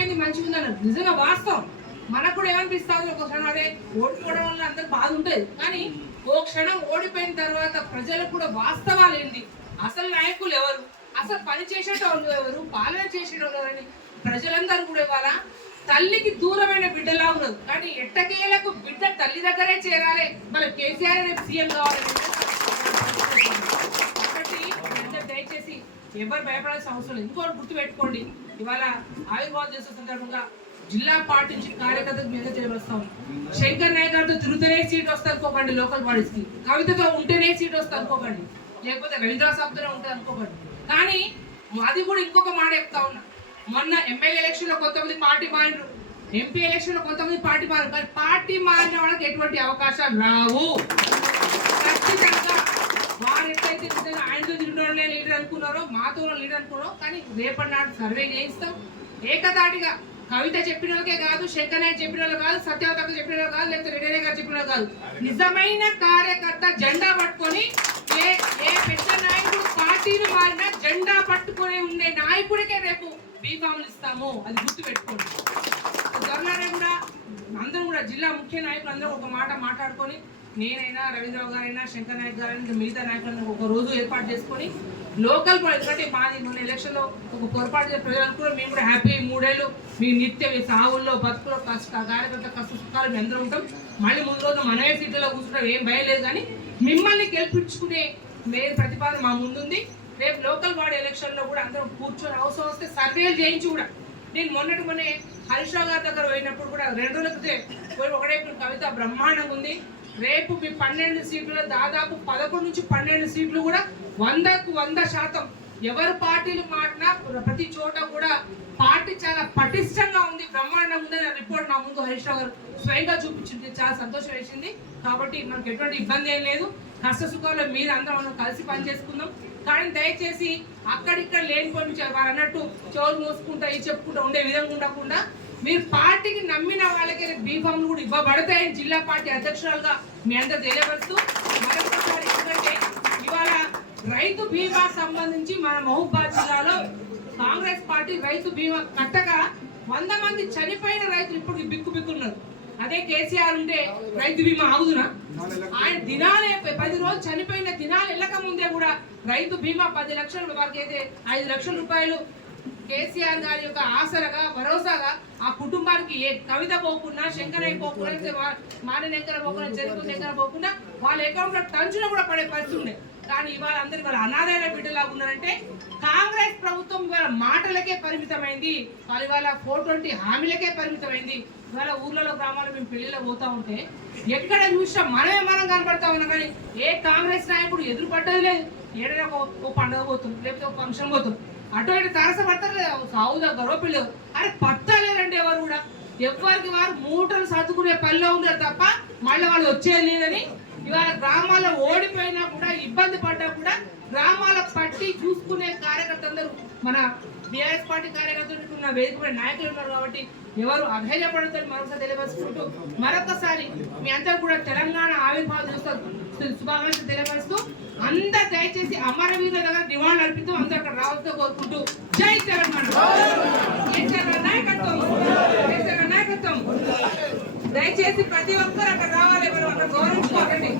ఏమైంది? మంచిగా ఉందన్నారు నిజంగా వాస్తవం. మనకు కూడా ఏమనిపిస్తుంది? ఒక క్షణం అదే ఓడిపోవడం వల్ల అందరు బాధ ఉంటుంది కానీ ఓ క్షణం ఓడిపోయిన తర్వాత ప్రజలకు కూడా వాస్తవాలు ఏంటి అసలు నాయకులు ఎవరు? అసలు పని చేసేటోళ్ళు ఎవరు? పాలన చేసేటోళ్ళు ఎవరని ప్రజలందరూ కూడా ఇవాళ తల్లికి దూరమైన బిడ్డలా ఉన్నది కానీ ఎట్టకేలకు బిడ్డ తల్లి దగ్గరే చేరాలి? మన కేసీఆర్ రేపు సీఎం కావాలని ఎవరు భయపడాల్సిన అవసరం లేదు. ఇంకోటి గుర్తుపెట్టుకోండి? ఇవాళ ఆవిర్భావం చేసే సందర్భంగా జిల్లా పార్టీ నుంచి కార్యకర్తకు మీద చేయవస్తాం శంకర్ నాయక్ గారితో తిరుగుతూనే సీట్ వస్తుంది అనుకోకండి లోకల్ బాడీస్కి. కవితతో ఉంటేనే సీట్ వస్తుంది అనుకోకండి. లేకపోతే రవీంద్ర సాబ్తోనే ఉంటుంది అనుకోకండి. కానీ అది కూడా ఇంకొక మాట చెప్తా ఉన్నా. మొన్న ఎమ్మెల్యే ఎలక్షన్లో కొంతమంది పార్టీ మారినారు. ఎంపీ ఎలక్షన్లో కొంతమంది పార్టీ మారు కానీ పార్టీ మారిన వాళ్ళకి ఎటువంటి అవకాశాలు రావు. ఖచ్చితంగా వారు ఎట్లయితే నిజంగా ఆయనతో తిరిగిన లీడర్ అనుకున్నారో మాతో లీడర్ అనుకున్నారో కానీ రేపటి నాడు సర్వే చేయిస్తాం. ఏకదాటిగా కవిత చెప్పిన వాళ్ళకే కాదు శంకర్ నాయుడు చెప్పిన వాళ్ళు కాదు సత్యవతకు చెప్పిన వాళ్ళు కాదు లేకపోతే రెడ్డి గారు చెప్పిన వాళ్ళు కాదు. నిజమైన కార్యకర్త జెండా పట్టుకొని ఏ ఏ పెద్ద నాయకుడు పార్టీలు మారినా జెండా పట్టుకొని ఉండే నాయకుడికే రేపు బీఫామ్లు ఇస్తాము. అది గుర్తు పెట్టుకోండి త్వరలోనే కూడా అందరూ కూడా జిల్లా ముఖ్య నాయకులు అందరూ ఒక మాట మాట్లాడుకొని నేనైనా రవీంద్రరావు గారైనా శంకర్ నాయక్ గారైనా మిగతా నాయకులను ఒక రోజు ఏర్పాటు చేసుకొని లోకల్ ఎందుకంటే మాది మొన్న ఎలక్షన్లో ఒక పొరపాటు చేసిన ప్రజలకు కూడా మేము కూడా హ్యాపీ మూడేళ్ళు. మీ నిత్య మీ సాగుల్లో బతుకులో కష్ట కార్యకర్త కష్ట సుఖాలు మేము అందరూ ఉంటాం. మళ్ళీ ముందు రోజు మనమే సీట్లో కూర్చుంటాం ఏం భయం లేదు కానీ మిమ్మల్ని గెలిపించుకునే మేము ప్రతిపాదన మా ముందుంది. రేపు లోకల్ బాడీ ఎలక్షన్లో కూడా అందరం కూర్చొని అవసరం వస్తే సర్వేలు చేయించి కూడా. నేను మొన్నటి మొన్నే హరీష్ రావు గారి దగ్గర పోయినప్పుడు కూడా రెండు రోజుల క్రితం పోయి ఒకటే కవిత బ్రహ్మాండంగా ఉంది. రేపు మీ పన్నెండు సీట్లు దాదాపు పదకొండు నుంచి పన్నెండు సీట్లు కూడా వందకు వంద శాతం ఎవరు పార్టీలు మాటినా ప్రతి చోట కూడా పార్టీ చాలా పటిష్టంగా ఉంది బ్రహ్మాండంగా ఉంది అనే రిపోర్ట్ నా ముందు హరీష్ రావు గారు స్వయంగా చూపించింది. చాలా సంతోషం వేసింది. కాబట్టి మనకు ఎటువంటి ఇబ్బంది ఏం లేదు. కష్ట సుఖాల్లో మీరు అందరం మనం కలిసి పనిచేసుకుందాం. కానీ దయచేసి అక్కడిక్కడ లేనిపోయి వారు అన్నట్టు చెవులు మూసుకుంటా ఇది చెప్పుకుంటా ఉండే విధంగా ఉండకుండా మీరు పార్టీకి నమ్మిన వాళ్ళకి బీఫామ్లు కూడా ఇవ్వబడతాయని జిల్లా పార్టీ అధ్యక్షురాలుగా మీ అందరు తెలియపరుస్తూ మరొకసారి ఎందుకంటే ఇవాళ రైతు బీమా సంబంధించి మన మహబూబాద్ జిల్లాలో కాంగ్రెస్ పార్టీ రైతు బీమా కట్టక వంద మంది చనిపోయిన రైతులు ఇప్పుడు బిక్కు బిక్కున్నారు. అదే కేసీఆర్ ఉంటే రైతు బీమా ఆగుదునా? ఆయన దినాలే పది రోజులు చనిపోయిన దినాలు వెళ్ళక ముందే కూడా రైతు బీమా పది లక్షలు వారికి అయితే ఐదు లక్షల రూపాయలు కేసీఆర్ గారి యొక్క ఆసరగా భరోసాగా ఆ కుటుంబానికి ఏ కవిత పోకుండా శంకరయ్య పోకుండా లేకపోతే పోకుండా చెరుకు దగ్గర పోకుండా వాళ్ళ అకౌంట్లో టంచులో కూడా పడే పరిస్థితి ఉండే. కానీ ఇవాళ అందరు ఇవాళ అనాథైన బిడ్డలాగా ఉన్నారంటే కాంగ్రెస్ ప్రభుత్వం ఇవాళ మాటలకే పరిమితమైంది. వాళ్ళు ఇవాళ ఫోర్ ట్వంటీ హామీలకే పరిమితమైంది. ఇవాళ ఊర్లలో గ్రామాల్లో మేము పెళ్ళిలో పోతా ఉంటే ఎక్కడ చూసినా మనమే మనం కనపడతా ఉన్నాం కానీ ఏ కాంగ్రెస్ నాయకుడు ఎదురుపడ్డది లేదు. ఏడైనా ఒక ఒక పండుగ పోతుంది లేకపోతే ఒక ఫంక్షన్ పోతుంది. అటు ఇటు తారసపడతారు లేదు సాగు దగ్గర పిల్లలు అరే పత్తా ఎవరు కూడా. ఎవరికి వారు మూటలు సర్దుకునే పనిలో ఉన్నారు తప్ప మళ్ళీ వాళ్ళు వచ్చేది లేదని ఇవాళ గ్రామాల్లో ఓడిపోయినా కూడా ఇబ్బంది పడ్డా కూడా గ్రామాల పట్టి చూసుకునే కార్యకర్తలందరూ మన బీఆర్ఎస్ పార్టీ కార్యకర్తలు ఉన్న వేదిక నాయకులు ఉన్నారు కాబట్టి ఎవరు అధైర్యపడతారు మరొకసారి తెలియపరుచుకుంటూ మరొకసారి మీ అందరూ కూడా తెలంగాణ ఆవిర్భావ దినోత్సవ దయచేసి అమరవీరుల దగ్గర నివాళులు అర్పిస్తూ అందరూ అక్కడ రావాల్సి కోరుకుంటూ జై తెలంగాణ కేసీఆర్ నాయకత్వం కేసీఆర్ నాయకత్వం దయచేసి ప్రతి ఒక్కరు అక్కడ రావాలి మనం అక్కడ గౌరవించుకోవాలండి